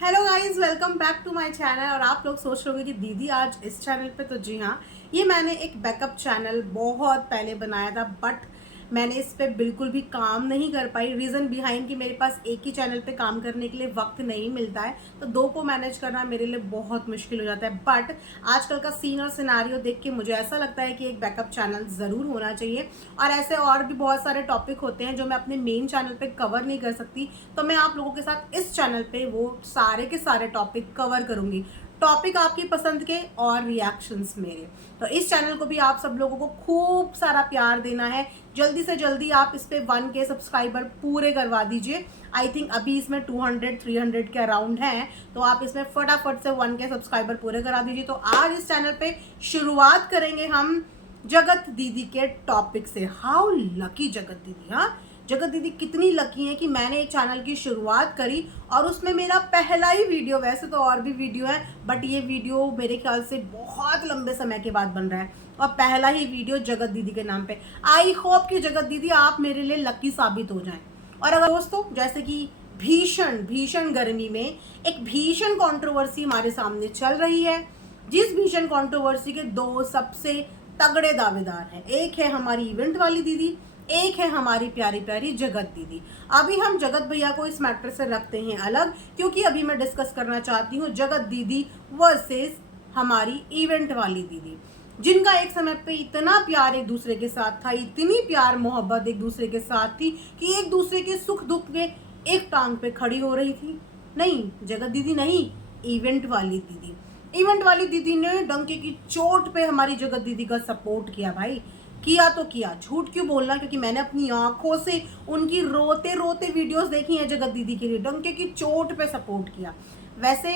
Hello guys, welcome back to my channel. और आप लोग सोच रहे होंगे कि दीदी आज इस चैनल पे, तो जी हाँ, ये मैंने एक बैकअप चैनल बहुत पहले बनाया था, बट मैंने इस पे बिल्कुल भी काम नहीं कर पाई। रीज़न बिहाइंड कि मेरे पास एक ही चैनल पे काम करने के लिए वक्त नहीं मिलता है, तो दो को मैनेज करना मेरे लिए बहुत मुश्किल हो जाता है। बट आजकल का सीन और सिनारियो देख के मुझे ऐसा लगता है कि एक बैकअप चैनल ज़रूर होना चाहिए। और ऐसे और भी बहुत सारे टॉपिक होते हैं जो मैं अपने मेन चैनल पे कवर नहीं कर सकती, तो मैं आप लोगों के साथ इस चैनल पे वो सारे के सारे टॉपिक कवर करूंगी। टॉपिक आपकी पसंद के और रिएक्शंस मेरे। तो इस चैनल को भी आप सब लोगों को खूब सारा प्यार देना है। जल्दी से जल्दी आप इस पे 1K सब्सक्राइबर पूरे करवा दीजिए। आई थिंक अभी इसमें 200-300 के अराउंड हैं, तो आप इसमें फटाफट से 1K सब्सक्राइबर पूरे करा दीजिए। तो आज इस चैनल पे शुरुआत करेंगे हम जगत दीदी के टॉपिक से। हाउ लकी जगत दीदी। हाँ, जगत दीदी कितनी लकी है कि मैंने एक चैनल की शुरुआत करी और उसमें मेरा पहला ही वीडियो, वैसे तो और भी वीडियो है बट ये वीडियो मेरे ख्याल से बहुत लंबे समय के बाद बन रहा है, और पहला ही वीडियो जगत दीदी के नाम पे। आई होप कि जगत दीदी आप मेरे लिए लकी साबित हो जाएं। और अगर दोस्तों, जैसे कि भीषण भीषण गर्मी में एक भीषण कंट्रोवर्सी हमारे सामने चल रही है, जिस भीषण कंट्रोवर्सी के दो सबसे तगड़े दावेदार हैं। एक है हमारी इवेंट वाली दीदी, एक है हमारी प्यारी प्यारी जगत दीदी। अभी हम जगत भैया को इस मैटर से रखते हैं अलग, क्योंकि अभी मैं डिस्कस करना चाहती हूँ जगत दीदी वर्सेस हमारी इवेंट वाली दीदी, जिनका एक समय पे इतना प्यार एक दूसरे के साथ था, इतनी प्यार मोहब्बत एक दूसरे के साथ थी कि एक दूसरे के सुख दुख में एक टांग पे खड़ी हो रही थी। नहीं, जगत दीदी नहीं, इवेंट वाली दीदी। इवेंट वाली दीदी ने डंके की चोट पे हमारी जगत दीदी का सपोर्ट किया भाई। किया तो किया, झूठ क्यों बोलना, क्योंकि मैंने अपनी आंखों से उनकी रोते रोते वीडियोस देखी हैं जगत दीदी के लिए। डंके की चोट पे सपोर्ट किया। वैसे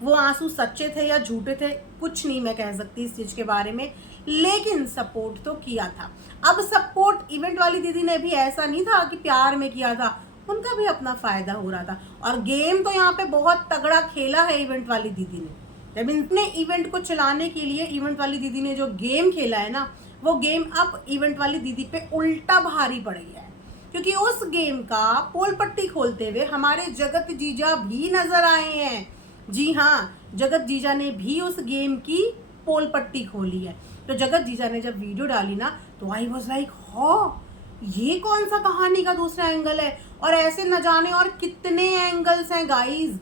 वो आंसू सच्चे थे या झूठे थे, कुछ नहीं मैं कह सकती इस चीज के बारे में, लेकिन सपोर्ट तो किया था। अब सपोर्ट इवेंट वाली दीदी ने भी ऐसा नहीं था कि प्यार में किया था, उनका भी अपना फायदा हो रहा था। और गेम तो यहाँ पे बहुत तगड़ा खेला है इवेंट वाली दीदी ने। जब इतने इवेंट को चलाने के लिए इवेंट वाली दीदी ने जो गेम खेला है ना, वो गेम अब इवेंट वाली दीदी पे उल्टा भारी पड़ गया है, क्योंकि उस गेम का पोल पट्टी खोलते हुए हमारे जगत जीजा भी नजर आए हैं। जी हाँ, जगत जीजा ने भी उस गेम की पोल पट्टी खोली है। तो जगत जीजा ने जब वीडियो डाली ना, तो आई वाज लाइक, हो ये कौन सा कहानी का दूसरा एंगल है। और ऐसे न जाने और कितने एंगल्स हैं गाइस।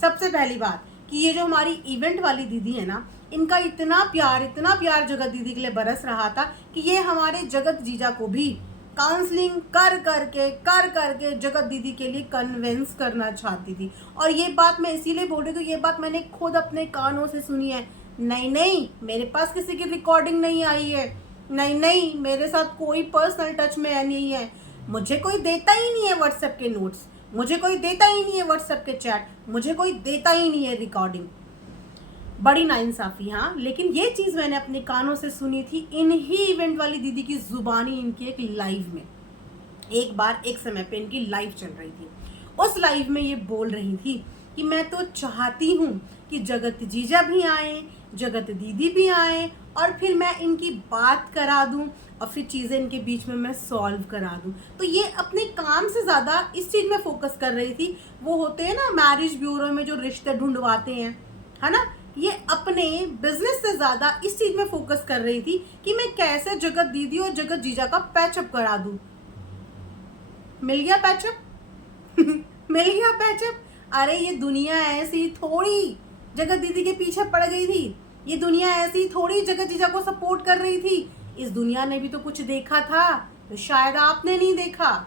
सबसे पहली बात कि ये जो हमारी इवेंट वाली दीदी है ना, इनका इतना प्यार जगत दीदी के लिए बरस रहा था कि ये हमारे जगत जीजा को भी काउंसलिंग कर करके जगत दीदी के लिए कन्विंस करना चाहती थी। और ये बात मैं इसीलिए बोल रही हूँ, ये बात मैंने खुद अपने कानों से सुनी है। नहीं, मेरे पास किसी की रिकॉर्डिंग नहीं आई है। नहीं, मेरे साथ कोई पर्सनल टच में नहीं है। मुझे कोई देता ही नहीं है व्हाट्सएप के नोट्स, मुझे कोई देता ही नहीं है व्हाट्सएप के चैट, मुझे कोई देता ही नहीं है रिकॉर्डिंग। बड़ी नाइंसाफी। हाँ, लेकिन ये चीज़ मैंने अपने कानों से सुनी थी इन्हीं इवेंट वाली दीदी की जुबानी, इनकी एक लाइव में। एक बार एक समय पे इनकी लाइव चल रही थी, उस लाइव में ये बोल रही थी कि मैं तो चाहती हूँ कि जगत जीजा भी आए, जगत दीदी भी आए, और फिर मैं इनकी बात करा दूं और फिर चीज़ें इनके बीच में मैं सॉल्व करा दूं। तो ये अपने काम से ज़्यादा इस चीज़ में फोकस कर रही थी। वो होते हैं ना मैरिज ब्यूरो में जो रिश्ते ढूंढवाते हैं, है ना, ये अपने बिजनेस से ज़्यादा इस चीज़ में फोकस कर रही थी कि मैं कैसे जगत दीदी और जगत जीजा का पैचअप करा दूं। मिल गया पैचअप। मिल गया पैचअप। अरे ये दुनिया ऐसी थोड़ी जगत दीदी के पीछे पड़ गई थी, ये दुनिया ऐसी थोड़ी जगत जीजा को सपोर्ट कर रही थी। इस दुनिया ने भी तो कुछ देखा था, तो शायद आपने नहीं देखा।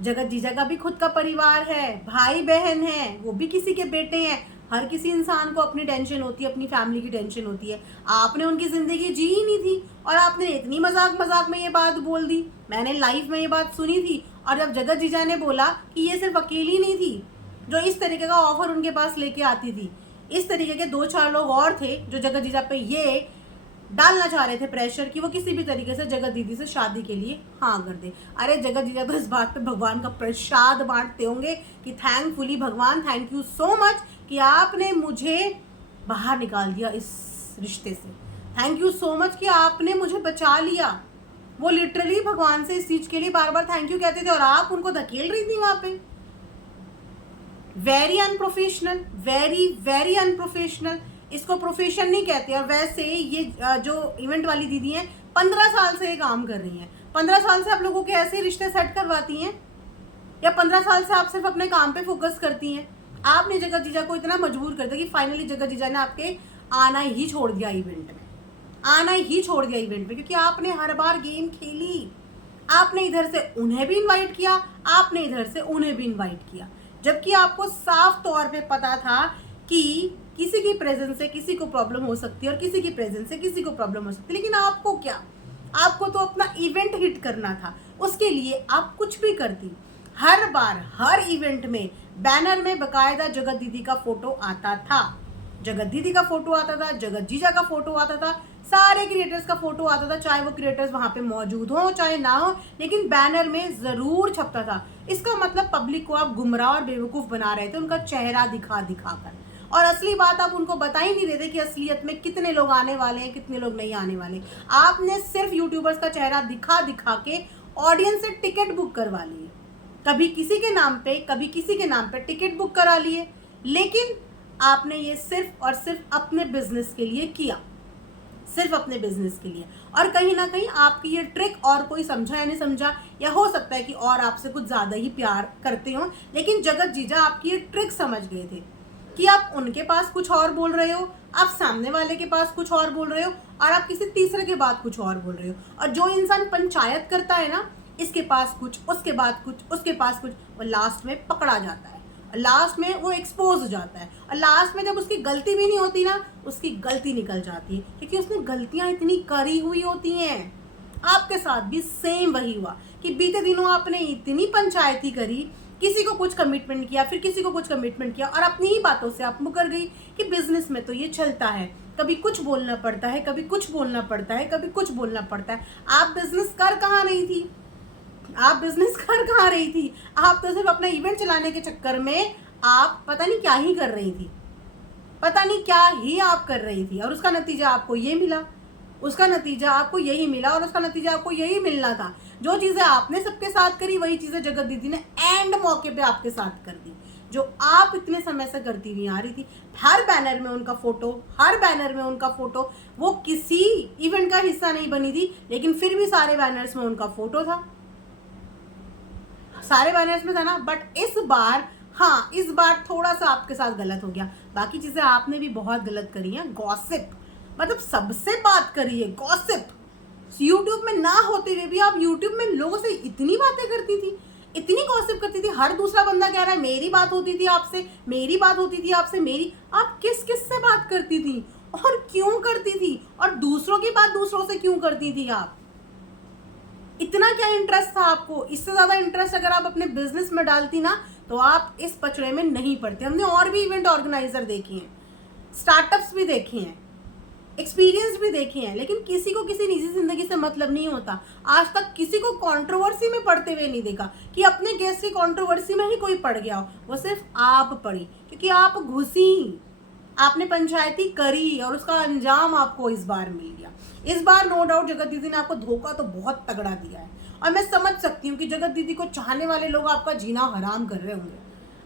जगत जीजा का भी खुद का परिवार है, भाई बहन है, वो भी किसी के बेटे हैं। हर किसी इंसान को अपनी टेंशन होती है, अपनी फैमिली की टेंशन होती है। आपने उनकी जिंदगी जी ही नहीं थी और आपने इतनी मजाक मजाक में ये बात बोल दी। मैंने लाइव में ये बात सुनी थी, और जब जगत जीजा ने बोला कि ये सिर्फ अकेली नहीं थी जो इस तरीके का ऑफर उनके पास लेके आती थी, इस तरीके के 2-4 लोग और थे जो जगत जीजा पे ये डालना चाह रहे थे प्रेशर कि वो किसी भी तरीके से जगत दीदी से शादी के लिए हाँ कर दे। अरे जगत जीजा तो इस बात पे भगवान का प्रसाद बांटते होंगे कि थैंकफुली भगवान, थैंक यू सो मच कि आपने मुझे बाहर निकाल दिया इस रिश्ते से। थैंक यू सो मच कि आपने मुझे बचा लिया। वो लिटरली भगवान से इस चीज के लिए बार बार थैंक यू कहते थे और आप उनको धकेल रही थी वहां पे। Very unprofessional, very very unprofessional. इसको प्रोफेशन नहीं कहते। और वैसे ये जो इवेंट वाली दीदी हैं 15 साल से ये काम कर रही हैं। 15 साल से आप लोगों के ऐसे रिश्ते सेट करवाती हैं, या 15 साल से आप सिर्फ अपने काम पे फोकस करती हैं? आपने जगत जीजा को इतना मजबूर कर दिया कि फाइनली जगत जीजा ने आपके आना ही छोड़ दिया इवेंट में, आना ही छोड़ दिया इवेंट में, क्योंकि आपने हर बार गेम खेली। आपने इधर से उन्हें भी इनवाइट किया, आपने इधर से उन्हें भी इनवाइट किया, जबकि आपको साफ तौर पे पता था कि किसी की प्रेजेंस से किसी को प्रॉब्लम हो सकती है और किसी की प्रेजेंस से किसी को प्रॉब्लम हो सकती है। लेकिन आपको क्या, आपको तो अपना इवेंट हिट करना था, उसके लिए आप कुछ भी करती। हर बार हर इवेंट में बैनर में बकायदा जगत दीदी का फोटो आता था, जगत दीदी का फोटो आता था, जगत जीजा का फोटो आता था, सारे क्रिएटर्स का फोटो आता था, चाहे वो क्रिएटर्स वहां पे मौजूद हो चाहे ना हो, लेकिन बैनर में जरूर छपता था। इसका मतलब पब्लिक को आप गुमराह और बेवकूफ बना रहे थे, उनका चेहरा दिखा दिखा कर। और असली बात आप उनको बता ही नहीं रहे थे कि असलियत में कितने लोग आने वाले हैं, कितने लोग नहीं आने वाले। आपने सिर्फ यूट्यूबर्स का चेहरा दिखा दिखा के ऑडियंस से टिकट बुक करवा लिए, कभी किसी के नाम पे कभी किसी के नाम पे टिकट बुक करा लिए। लेकिन आपने ये सिर्फ और सिर्फ अपने बिजनेस के लिए किया, सिर्फ अपने बिजनेस के लिए। और कहीं ना कहीं आपकी ये ट्रिक और कोई समझा या नहीं समझा, या हो सकता है कि और आपसे कुछ ज़्यादा ही प्यार करते हो, लेकिन जगत जीजा आपकी ये ट्रिक समझ गए थे कि आप उनके पास कुछ और बोल रहे हो, आप सामने वाले के पास कुछ और बोल रहे हो, और आप किसी तीसरे के बाद कुछ और बोल रहे हो। और जो इंसान पंचायत करता है ना, इसके पास कुछ, उसके बाद कुछ, उसके पास कुछ, वो लास्ट में पकड़ा जाता है, लास्ट में वो एक्सपोज हो जाता है। और लास्ट में जब उसकी गलती भी नहीं होती ना, उसकी गलती निकल जाती है, क्योंकि उसने गलतियां इतनी करी हुई होती हैं। आपके साथ भी सेम वही हुआ कि बीते दिनों आपने इतनी पंचायती करी, किसी को कुछ कमिटमेंट किया, फिर किसी को कुछ कमिटमेंट किया, और अपनी ही बातों से आप मुकर गई कि बिजनेस में तो ये चलता है, कभी कुछ बोलना पड़ता है, कभी कुछ बोलना पड़ता है, कभी कुछ बोलना पड़ता है। आप बिजनेस कर कहाँ रही थी, आप बिजनेस कर कहाँ रही थी? आप तो सिर्फ अपना इवेंट चलाने के चक्कर में आप पता नहीं क्या ही कर रही थी, पता नहीं क्या ही आप कर रही थी, और उसका नतीजा आपको ये मिला, उसका नतीजा आपको यही मिला, और उसका नतीजा आपको यही मिलना था। जो चीज़ें आपने सबके साथ करी, वही चीज़ें जगत दीदी ने एंड मौके पे आपके साथ कर दी, जो आप इतने समय से करती हुई आ रही थी। हर बैनर में उनका फोटो, हर बैनर में उनका फोटो, वो किसी इवेंट का हिस्सा नहीं बनी थी, लेकिन फिर भी सारे बैनर्स में उनका फोटो था, सारे बैनर्स में था ना। बट इस बार, हाँ, इस बार थोड़ा सा आपके साथ गलत हो गया। बाकी चीजें आपने भी बहुत गलत करी हैं। गॉसिप, मतलब सबसे बात करी है गॉसिप। यूट्यूब में ना होते हुए भी आप यूट्यूब में लोगों से इतनी बातें करती थी, इतनी गॉसिप करती थी। हर दूसरा बंदा कह रहा है मेरी बात होती थी आपसे, मेरी बात होती थी आपसे, मेरी। आप किस किस से बात करती थी और क्यों करती थी, और दूसरों की बात दूसरों से क्यों करती थी? आप इतना क्या इंटरेस्ट था आपको? इससे ज्यादा इंटरेस्ट अगर आप अपने बिजनेस में डालती ना, तो आप इस पचड़े में नहीं पड़ते। हमने और भी इवेंट ऑर्गेनाइजर देखे हैं, स्टार्टअप्स भी देखे हैं, एक्सपीरियंस भी देखे हैं, लेकिन किसी को किसी निजी जिंदगी से मतलब नहीं होता। आज तक किसी को कंट्रोवर्सी में पड़ते हुए नहीं देखा कि अपने गेस्ट की कंट्रोवर्सी में ही कोई पड़ गया हो। वो सिर्फ आप पड़ी, क्योंकि आप घुसी, आपने पंचायती करी, और उसका अंजाम आपको इस बार मिल गया। इस बार नो डाउट जगत दीदी ने आपको धोखा तो बहुत तगड़ा दिया है, और मैं समझ सकती हूँ कि जगत दीदी को चाहने वाले लोग आपका जीना हराम कर रहे होंगे,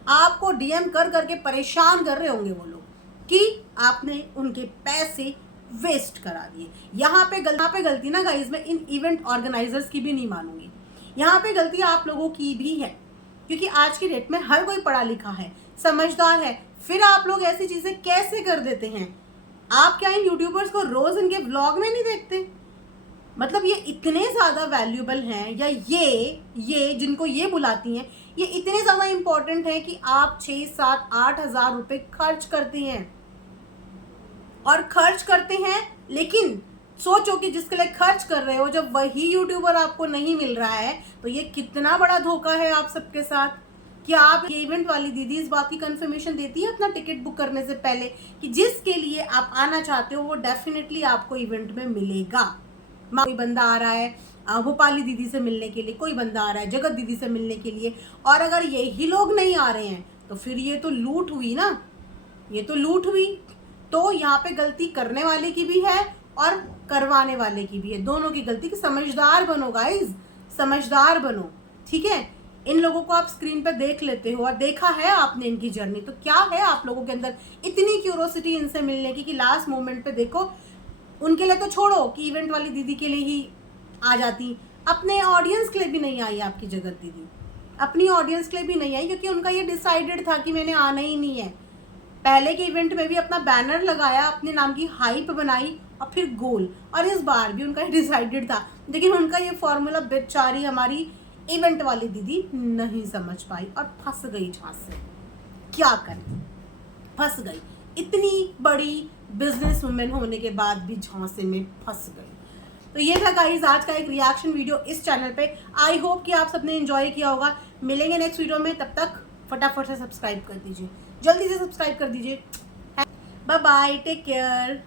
आपको डीएम कर करके परेशान कर रहे होंगे वो लोग कि आपने उनके पैसे वेस्ट करा दिए। यहाँ पे गलती ना गाइस, मैं इन इवेंट ऑर्गेनाइजर्स की भी नहीं मानूंगी। यहाँ पे गलती आप लोगों की भी है, क्योंकि आज की डेट में हर कोई पढ़ा लिखा है, समझदार है, फिर आप लोग ऐसी चीजें कैसे कर देते हैं? आप क्या इन यूट्यूबर्स को रोज इनके व्लॉग में नहीं देखते? मतलब ये इतने ज्यादा वैल्यूएबल हैं, या ये जिनको ये बुलाती हैं, ये इतने ज्यादा इंपॉर्टेंट हैं कि आप 6, 7, 8 हजार रुपए खर्च करते हैं, और खर्च करते हैं। लेकिन सोचो कि जिसके लिए खर्च कर रहे हो, जब वही यूट्यूबर आपको नहीं मिल रहा है, तो ये कितना बड़ा धोखा है आप सबके साथ। कि आप ये इवेंट वाली दीदी इस बात की कंफर्मेशन देती है अपना टिकट बुक करने से पहले कि जिसके लिए आप आना चाहते हो वो डेफिनेटली आपको इवेंट में मिलेगा। कोई बंदा आ रहा है भोपाली दीदी से मिलने के लिए, कोई बंदा आ रहा है जगत दीदी से मिलने के लिए, और अगर यही लोग नहीं आ रहे हैं तो फिर ये तो लूट हुई ना, ये तो लूट हुई। तो यहाँ पे गलती करने वाले की भी है और करवाने वाले की भी है, दोनों की गलती। कि समझदार बनो गाइज, समझदार बनो, ठीक है। इन लोगों को आप स्क्रीन पर देख लेते हो और देखा है आपने इनकी जर्नी, तो क्या है आप लोगों के अंदर इतनी क्यूरोसिटी इनसे मिलने की कि लास्ट मोमेंट पे देखो, उनके लिए तो छोड़ो कि इवेंट वाली दीदी के लिए ही आ जाती, अपने ऑडियंस के लिए भी नहीं आई आपकी जगत दीदी, अपनी ऑडियंस के लिए भी नहीं आई, क्योंकि उनका ये डिसाइडेड था कि मैंने आना ही नहीं है। पहले के इवेंट में भी अपना बैनर लगाया, अपने नाम की हाइप बनाई और फिर गोल, और इस बार भी उनका डिसाइडेड था, लेकिन उनका ये फॉर्मूला बेचारी हमारी इवेंट वाली दीदी नहीं समझ पाई और फंस गई झांसे। क्या करें, फंस गई, इतनी बड़ी बिजनेस वुमेन होने के बाद भी झांसे में फंस गई। तो ये था गाइस आज का एक रिएक्शन वीडियो इस चैनल पे। आई होप कि आप सबने एंजॉय किया होगा। मिलेंगे नेक्स्ट वीडियो में, तब तक फटाफट से सब्सक्राइब कर दीजिए, जल्दी से सब्सक्राइब कर दीजिए। Bye bye, take care.